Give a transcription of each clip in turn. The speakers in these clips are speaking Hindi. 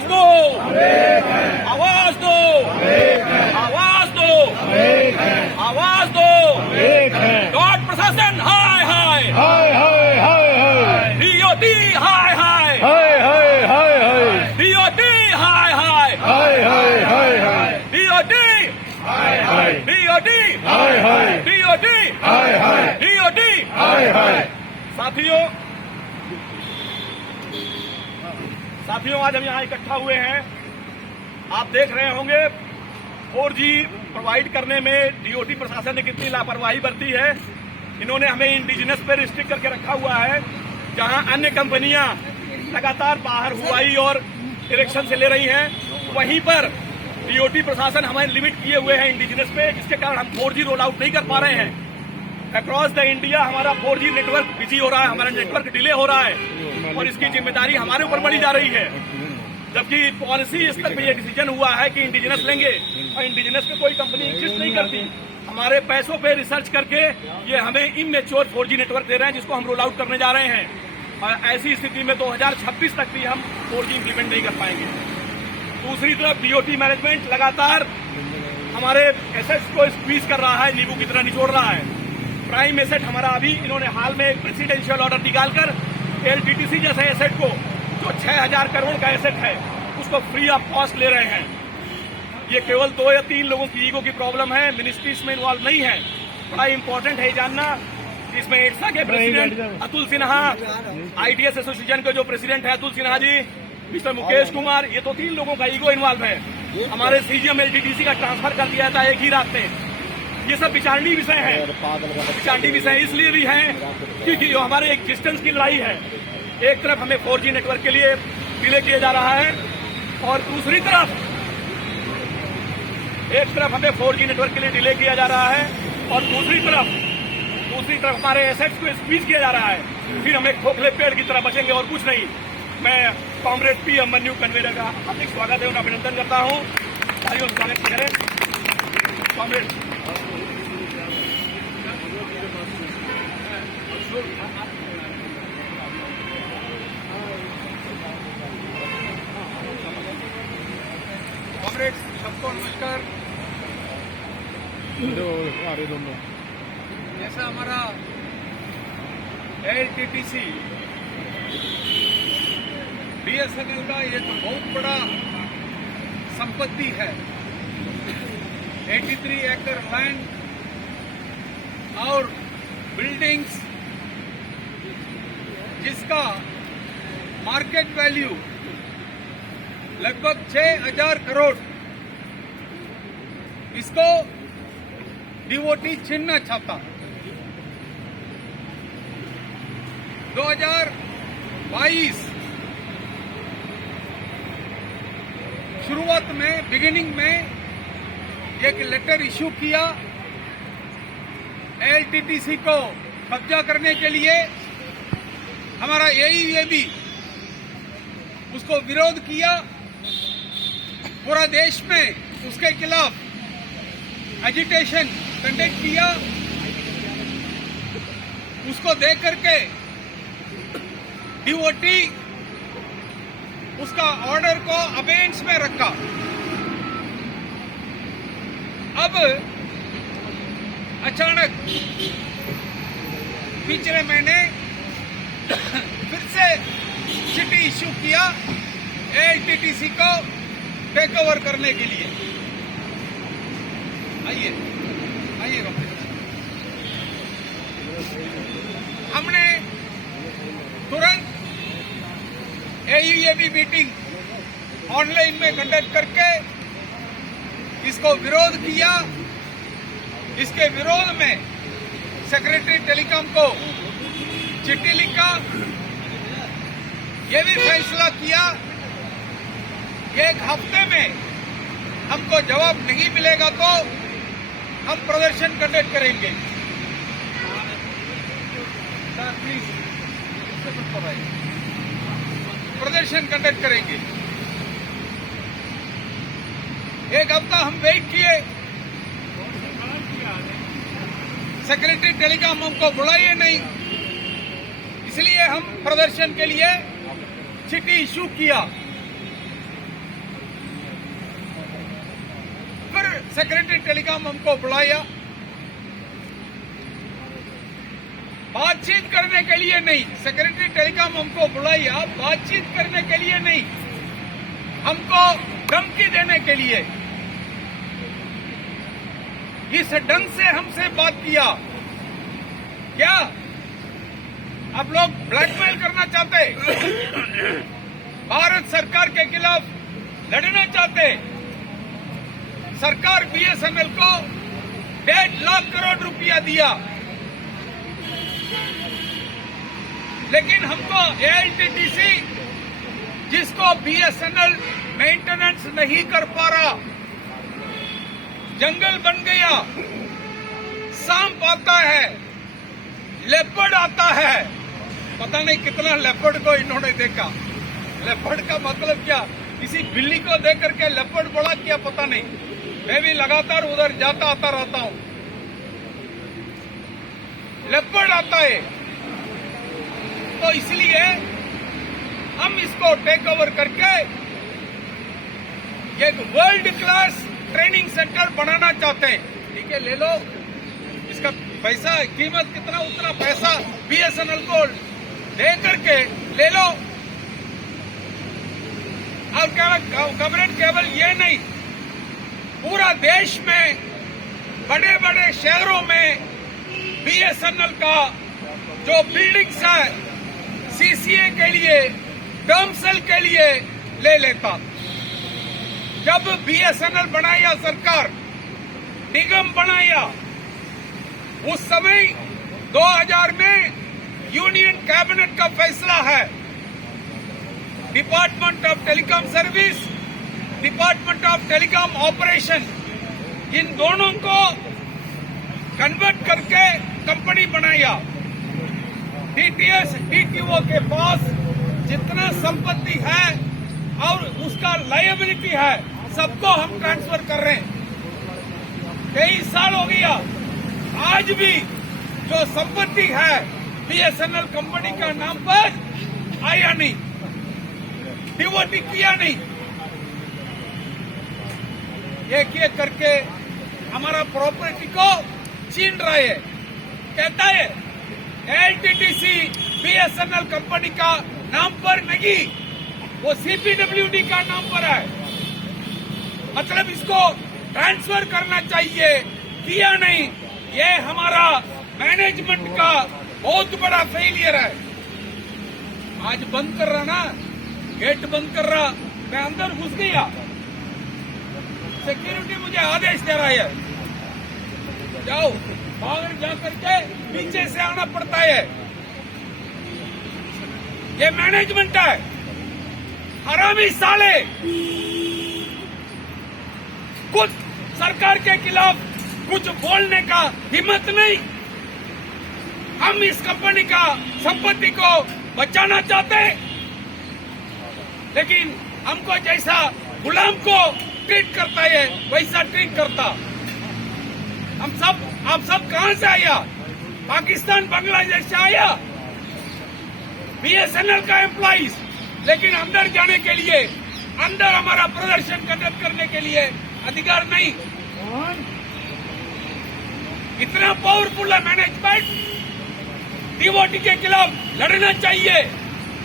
आवाज दो, आवाज दो, आवाज दो, आवाज दो। डॉट प्रशासन हाय हाय, डीओटी हाय हाय, डीओटी हाय हाय, डीओटी डीओटी डीओटी डीओटी। साथियों आज हम यहाँ इकट्ठा हुए हैं। आप देख रहे होंगे 4G प्रोवाइड करने में डीओटी प्रशासन ने कितनी लापरवाही बरती है। इन्होंने हमें इंडिजिनस पे रिस्ट्रिक्ट करके रखा हुआ है, जहां अन्य कंपनियां लगातार बाहर हुआई और इरेक्शन से ले रही हैं, वहीं पर डीओटी प्रशासन हमें लिमिट किए हुए हैं इंडिजिनस पे, जिसके कारण हम 4G रोल आउट नहीं कर पा रहे हैं। अक्रॉस द इंडिया हमारा 4G नेटवर्क बिजी हो रहा है, हमारा नेटवर्क डिले हो रहा है और इसकी जिम्मेदारी हमारे ऊपर बढ़ी जा रही है। जबकि पॉलिसी स्तर पर यह डिसीजन हुआ है कि इंडिजिनस लेंगे और इंडिजिनस पे कोई कंपनी एग्जिस्ट नहीं करती। हमारे पैसों पे रिसर्च करके ये हमें इमेच्योर 4G नेटवर्क दे रहे हैं, जिसको हम रोल आउट करने जा रहे हैं। और ऐसी स्थिति में 2026 तक भी हम 4G इम्प्लीमेंट नहीं कर पाएंगे। दूसरी तरफ डीओटी मैनेजमेंट लगातार हमारे एसेट्स को स्क्वीज कर रहा है, नींबू की तरह निचोड़ रहा है। प्राइम एसेट हमारा अभी इन्होंने हाल में एक प्रेसिडेंशियल ऑर्डर निकालकर एलटीटीसी जैसे एसेट को, जो 6000 करोड़ का एसेट है, उसको फ्री ऑफ कॉस्ट ले रहे हैं। ये केवल 2 या 3 लोगों की ईगो की प्रॉब्लम है, मिनिस्ट्री इसमें इन्वॉल्व नहीं है। बड़ा इंपॉर्टेंट है जानना। इसमें एड्सा के president Atul Sinha, ITS association के जो प्रेसिडेंट है अतुल सिन्हा जी, मिस्टर मुकेश कुमार, ये तो 3 लोगों का ईगो इन्वॉल्व है। हमारे सीजीएम एलटीटीसी का ट्रांसफर कर दिया था एक ही रात में। ये सब विचारणीय विषय है। विचारणीय विषय इसलिए भी है क्योंकि जो हमारे एग्जिस्टेंस की लड़ाई है, एक तरफ हमें 4G नेटवर्क के लिए डिले किया जा रहा है और दूसरी तरफ हमें 4G नेटवर्क के लिए डिले किया जा रहा है और दूसरी तरफ हमारे एसेट्स को स्क्वीज किया जा रहा है। फिर हमें खोखले पेड़ की तरह बचेंगे और कुछ नहीं। मैं कॉमरेड पी अभिमन्यु कन्वेयर का हार्दिक स्वागत एवं अभिनंदन करता हूँ। तालियों से स्वागत करें कॉमरेड। कॉमरेड सबको नमस्कार। जैसा हमारा एलटीटीसी बीएसएनएल का ये तो बहुत बड़ा संपत्ति है। 83 एकड़ लैंड और बिल्डिंग्स, जिसका मार्केट वैल्यू लगभग 6000 करोड़, इसको डीओटी छीनना चाहता। 2022 शुरुआत में बिगिनिंग में एक लेटर इशू किया एलटीटीसी को कब्जा करने के लिए। हमारा एईएबी उसको विरोध किया। पूरा देश में उसके खिलाफ एजिटेशन कंडक्ट किया। उसको देख करके डीओटी उसका ऑर्डर को अबेंस में रखा। अब अचानक पिछले महीने फिर से चिट्ठी इश्यू किया एलटीटीसी को टेक ओवर करने के लिए। आइए हमने तुरंत एईएबी मीटिंग ऑनलाइन में कंडक्ट करके इसको विरोध किया। इसके विरोध में सेक्रेटरी टेलीकॉम को चिट्ठी लिखा। ये भी फैसला किया एक हफ्ते में हमको जवाब नहीं मिलेगा तो हम प्रदर्शन कंडक्ट करेंगे। सर प्लीज प्रदर्शन कंडक्ट करेंगे। एक हफ्ता हम वेट किए, सेक्रेटरी टेलीकॉम हमको बुलाइए नहीं, इसलिए हम प्रदर्शन के लिए चिट्ठी इशू किया। सेक्रेटरी टेलीकॉम हमको बुलाया, बातचीत करने के लिए नहीं। सेक्रेटरी टेलीकॉम हमको बुलाया बातचीत करने के लिए नहीं, हमको धमकी देने के लिए। इस ढंग से हमसे बात किया। क्या आप लोग ब्लैकमेल करना चाहते, भारत सरकार के खिलाफ लड़ना चाहते? सरकार बीएसएनएल को 1.5 लाख करोड़ रुपया दिया, लेकिन हमको एआईटीटीसी जिसको बीएसएनएल मेंटेनेंस नहीं कर पा रहा, जंगल बन गया, सांप आता है, लेपर्ड आता है, पता नहीं कितना लेपर्ड को इन्होंने देखा। लेपर्ड का मतलब क्या? किसी बिल्ली को देख करके लेपर्ड बोला क्या पता नहीं। मैं भी लगातार उधर जाता आता रहता हूं। लेपर्ड आता है, तो इसलिए हम इसको टेक ओवर करके एक वर्ल्ड क्लास ट्रेनिंग सेंटर बनाना चाहते हैं। ठीक है, ले लो, इसका पैसा कीमत कितना उतना पैसा बीएसएनएल को दे करके ले लो। और गवर्नमेंट केवल ये नहीं, पूरा देश में बड़े बड़े शहरों में बीएसएनएल का जो बिल्डिंग्स है सीसीए के लिए, टर्म सेल के लिए ले लेता। जब बीएसएनएल बनाया सरकार, निगम बनाया, उस समय 2000 में यूनियन कैबिनेट का फैसला है, department of telecom service, department of telecom operation, इन दोनों को कन्वर्ट करके कंपनी बनाया। डीटीएस डीटीओ के पास जितना संपत्ति है और उसका लायबिलिटी है, सबको हम ट्रांसफर कर रहे हैं। 23 साल हो गया, आज भी जो संपत्ति है बीएसएनएल कंपनी का नाम पर आया नहीं, डिवोटी किया नहीं। एक एक करके हमारा प्रॉपर्टी को छीन रहा है। कहता है एलटीटीसी बीएसएनएल कंपनी का नाम पर नहीं, वो सीपीडब्ल्यूडी का नाम पर है। मतलब इसको ट्रांसफर करना चाहिए, किया नहीं। ये हमारा मैनेजमेंट का बहुत बड़ा फेलियर है। आज बंद कर रहा ना, गेट बंद कर रहा, मैं अंदर घुस गया, सिक्योरिटी मुझे आदेश दे रहा है जाओ, बाहर जा करके पीछे से आना पड़ता है। ये मैनेजमेंट है, हरामी साले। कुछ सरकार के खिलाफ कुछ बोलने का हिम्मत नहीं। हम इस कंपनी का संपत्ति को बचाना चाहते हैं, लेकिन हमको जैसा गुलाम को ट्रीट करता है वैसा ट्रीट करता। आप सब कहां से आया? पाकिस्तान, बांग्लादेश से आया, बीएसएनएल का एम्प्लॉइज। लेकिन अंदर जाने के लिए, अंदर हमारा प्रदर्शन कंडक्ट करने के लिए अधिकार नहीं। इतना पावरफुल है मैनेजमेंट, डीओटी के खिलाफ लड़ना चाहिए।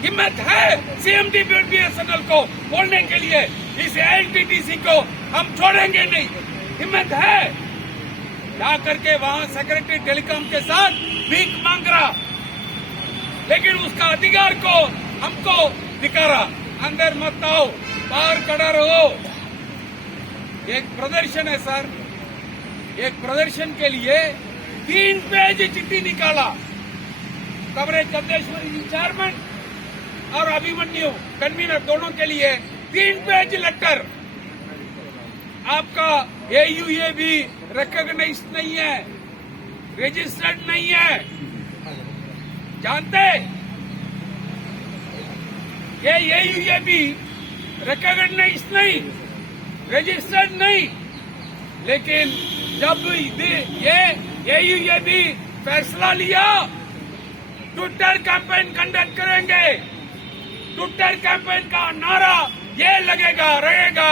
हिम्मत है सीएमडी बीएसएनएल को बोलने के लिए, इस एलटीटीसी को हम छोड़ेंगे नहीं। हिम्मत है, जा करके वहां सेक्रेटरी टेलीकॉम के साथ भीख मांग रहा, लेकिन उसका अधिकार को हमको दिखा रहा। अंदर मत आओ, बाहर खड़ा रहो। एक प्रदर्शन है सर, एक प्रदर्शन के लिए 3 पेज चिट्ठी निकाला। कवरेज चंदेश्वरी जी चेयरमैन और अभिमन्यु कन्वीनर, दोनों के लिए 3 पेज लेटर। आपका एयूए भी रिकॉग्नाइज नहीं है, रजिस्टर्ड नहीं है, जानते? ये एयूए भी रिकॉग्नाइज नहीं, रजिस्टर्ड नहीं। लेकिन जब ये एयूए भी फैसला लिया, ट्विटर कैंपेन कंडक्ट करेंगे। ट्विटर कैंपेन का नारा ये लगेगा रहेगा,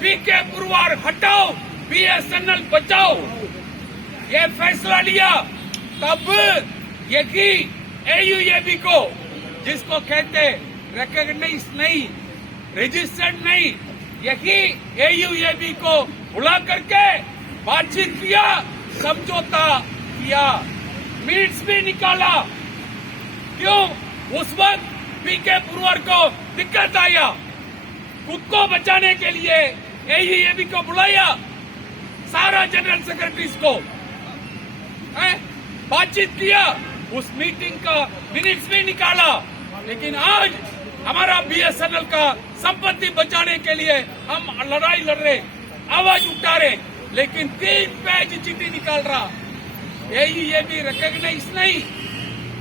पीके पुरवार हटाओ, बीएसएनएल बचाओ ये फैसला लिया, तब यही एयूएबी को, जिसको कहते रिकॉग्नाइज नहीं, रजिस्टर्ड नहीं, यही एयूएबी को बुला करके बातचीत किया, समझौता किया, मिनट्स भी निकाला। क्यों? उस वक्त पीके पुरवर को दिक्कत आया, खुद को बचाने के लिए एयूएबी को बुलाया, सारा जनरल सेक्रेटरीज को बातचीत किया, उस मीटिंग का मिनट्स भी निकाला। लेकिन आज हमारा बीएसएनएल का संपत्ति बचाने के लिए हम लड़ाई लड़ रहे, आवाज उठा रहे, लेकिन 3 पेज चिट्ठी निकाल रहा। ये भी रिकॉग्नाइज नहीं,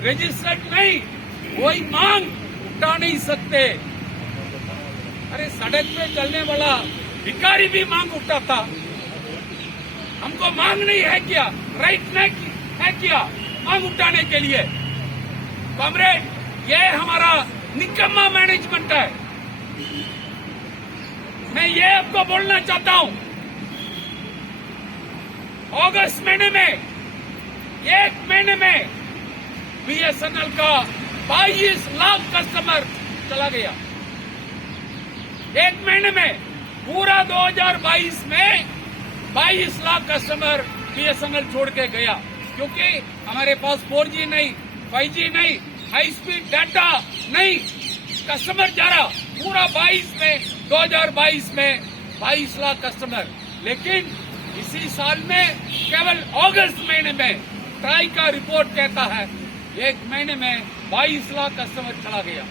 रजिस्टर्ड नहीं, कोई मांग उठा नहीं सकते। अरे सड़क पे चलने वाला भिखारी भी मांग उठाता, हमको मांग नहीं है क्या? राइट नहीं है क्या मांग उठाने के लिए? कॉमरेड, ये हमारा निकम्मा मैनेजमेंट है। मैं ये आपको बोलना चाहता हूं, अगस्त महीने में, 1 महीने में बीएसएनएल का 22 लाख कस्टमर चला गया। 1 महीने में, पूरा 2022 में 22 लाख कस्टमर बीएसएनएल छोड़ के गया, क्योंकि हमारे पास 4G नहीं, 5G नहीं, हाई स्पीड डाटा नहीं, कस्टमर जा रहा। पूरा 2022 में 22 लाख कस्टमर। लेकिन इसी साल में केवल अगस्त महीने में ट्राई का रिपोर्ट कहता है 1 महीने में 22 लाख कस्टमर चला गया।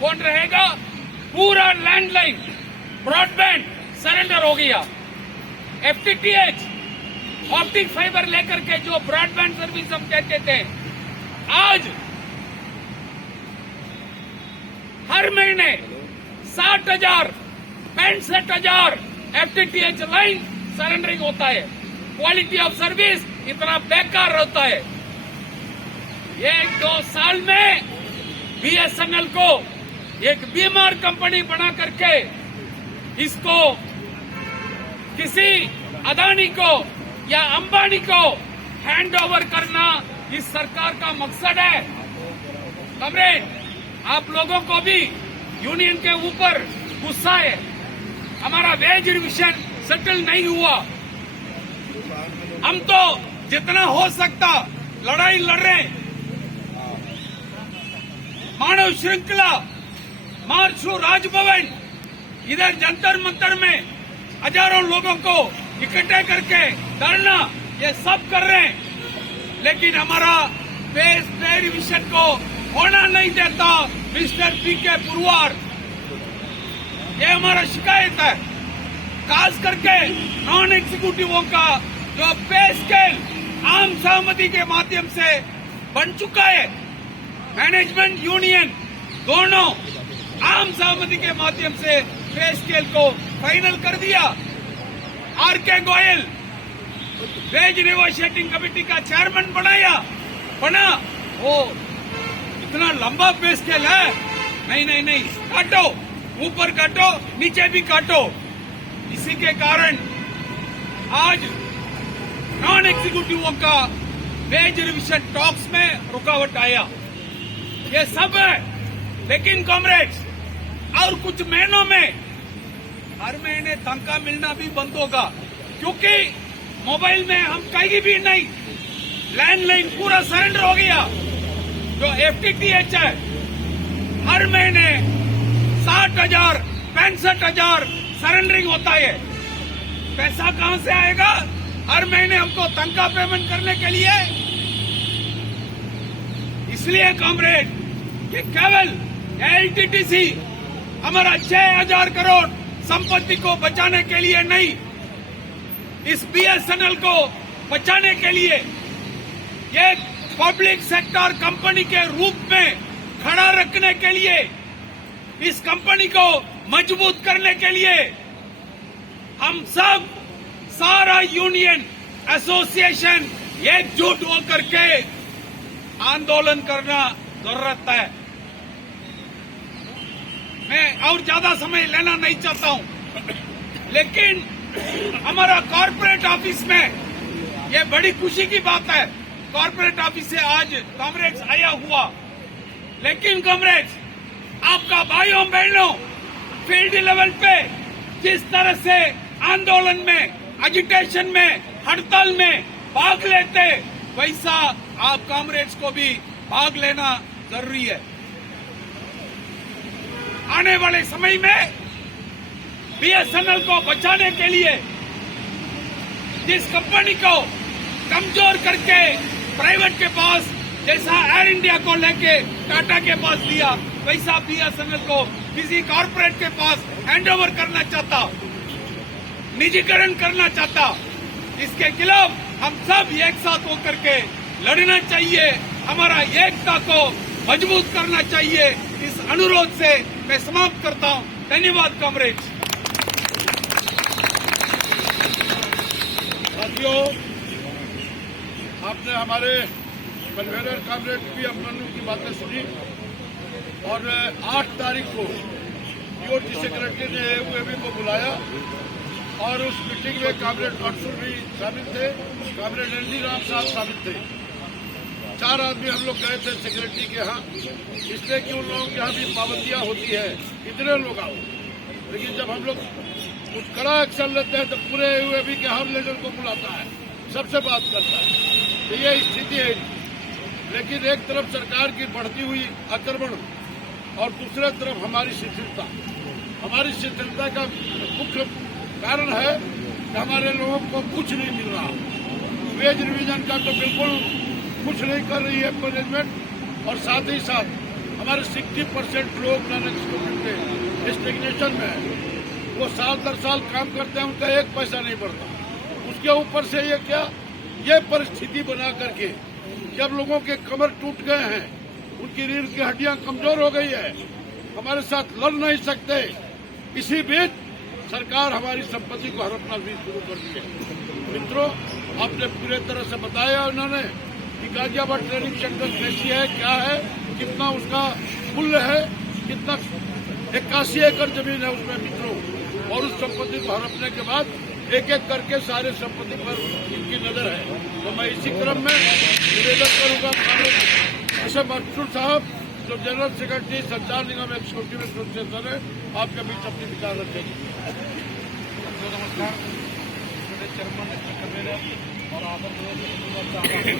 कौन रहेगा? पूरा लैंडलाइन ब्रॉडबैंड सरेंडर हो गया। FTTH ऑप्टिक फाइबर लेकर के जो ब्रॉडबैंड सर्विस हम कहते थे, आज हर महीने 60,000 65,000 FTTH लाइन सरेंडरिंग होता है। क्वालिटी ऑफ सर्विस इतना बेकार होता है। 1-2 साल में बीएसएनएल को एक बीमार कंपनी बना करके इसको किसी अदानी को या अंबानी को हैंड ओवर करना इस सरकार का मकसद है। कमरेड, आप लोगों को भी यूनियन के ऊपर गुस्सा है। हमारा वेज रिविजन सेटल नहीं हुआ। हम तो जितना हो सकता लड़ाई लड़ रहे। मानव श्रृंखला, मार्च टू राजभवन, इधर जंतर मंतर में हजारों लोगों को इकट्ठे करके धरना, ये सब कर रहे हैं। लेकिन हमारा पे रिविजन को होना नहीं देता मिस्टर पीके पुरवार। ये हमारा शिकायत है। खास करके नॉन एग्जीक्यूटिवों का जो पे स्केल आम सहमति के माध्यम से बन चुका है, मैनेजमेंट यूनियन दोनों आम सहमति के माध्यम से पे स्केल को फाइनल कर दिया। R K. Goyal wage negotiating committee का चेयरमैन बना। वो इतना लंबा पे स्केल है, नहीं, काटो, ऊपर काटो, नीचे भी काटो। इसी के कारण आज नॉन एग्जीक्यूटिवों का वेज रिविजन टॉक्स में रुकावट आया। ये सब है। लेकिन कॉमरेड्स, और कुछ महीनों में हर महीने तनख्वाह मिलना भी बंद होगा, क्योंकि मोबाइल में हम कहीं भी नहीं, लैंडलाइन पूरा सरेंडर हो गया। जो FTTH है, हर महीने 60,000 65,000 सरेंडरिंग होता है। पैसा कहां से आएगा हर महीने हमको तनख्वाह पेमेंट करने के लिए? इसलिए कॉमरेड, ये केवल LTTC हमारा 6,000 करोड़ संपत्ति को बचाने के लिए नहीं, इस BSNL को बचाने के लिए एक पब्लिक सेक्टर कंपनी के रूप में खड़ा रखने के लिए, इस कंपनी को मजबूत करने के लिए हम सब, सारा यूनियन एसोसिएशन एकजुट होकर के आंदोलन करना जरूरत है। मैं और ज्यादा समय लेना नहीं चाहता हूं, लेकिन हमारा कॉर्पोरेट ऑफिस में ये बड़ी खुशी की बात है, कॉर्पोरेट ऑफिस से आज कॉमरेड्स आया हुआ। लेकिन कॉमरेड्स, आपका भाइयों बहनों फील्ड लेवल पे जिस तरह से आंदोलन में, एजिटेशन में, हड़ताल में भाग लेते, वैसा आप कॉमरेड्स को भी भाग लेना जरूरी है। आने वाले समय में बीएसएनएल को बचाने के लिए जिस कंपनी को कमजोर करके प्राइवेट के पास, जैसा एयर इंडिया को लेके टाटा के पास दिया, वैसा बीएसएनएल को किसी कॉर्पोरेट के पास हैंडओवर करना चाहता, निजीकरण करना चाहता, इसके खिलाफ हम सब एक साथ होकर के लड़ना चाहिए। हमारा एकता को मजबूत करना चाहिए। इस अनुरोध से मैं समाप्त करता हूं। धन्यवाद कॉमरेड्स। साथियों, आपने हमारे कन्वेनर कॉमरेड पी अभिमन्यु की बातें सुनी और 8 तारीख को डीओटी सेक्रेटरी ने एयूएबी को बुलाया और उस मीटिंग में कॉमरेड कंसुल भी शामिल थे, कॉमरेड एनडी राम साहब शामिल थे। 4 आदमी हम लोग गए थे सेक्रेटरी के यहाँ, इसलिए कि उन लोगों के यहाँ भी पाबंदियां होती है, इतने लोग आओ। लेकिन जब हम लोग कुछ कड़ा एक्शन लेते हैं तो पूरे एयूएबी के हर लीडर को बुलाता है, सबसे बात करता है। तो ये स्थिति है। लेकिन एक तरफ सरकार की बढ़ती हुई आक्रमण और दूसरे तरफ हमारी शिथिलता, हमारी शिथिलता का मुख्य कारण है कि हमारे लोगों को कुछ नहीं मिल रहा। वेज रिवीजन का तो बिल्कुल कुछ नहीं कर रही है मैनेजमेंट, और साथ ही साथ हमारे 60% लोग नॉन एक्सपोर्टेड के स्टेग्नेशन में है। वो साल दर साल काम करते हैं, उनका 1 पैसा नहीं बढ़ता। उसके ऊपर से ये क्या, ये परिस्थिति बना करके जब लोगों के कमर टूट गए हैं, उनकी रीढ़ की हड्डियां कमजोर हो गई है, हमारे साथ लड़ नहीं सकते, इसी बीच सरकार हमारी संपत्ति को हड़पना भी शुरू कर दी है। मित्रों, आपने पूरे तरह से बताया उन्होंने कि गाजियाबाद ट्रेनिंग सेंटर कैसी है, क्या है, कितना उसका मूल्य है, कितना 81 एकड़ जमीन है उसमें मित्रों, और उस संपत्ति को हड़पने के बाद एक एक करके सारे संपत्ति पर इनकी नजर है। तो मैं इसी क्रम में निवेदन करूंगा ऐसे मंसूर साहब, जो जनरल सेक्रेटरी संचार निगम एक्सिक्यूटिव एसोसिएशन है, आपके बीच अपनी विचार रखेंगे। नमस्कार, चेयरमैन और आदरणीय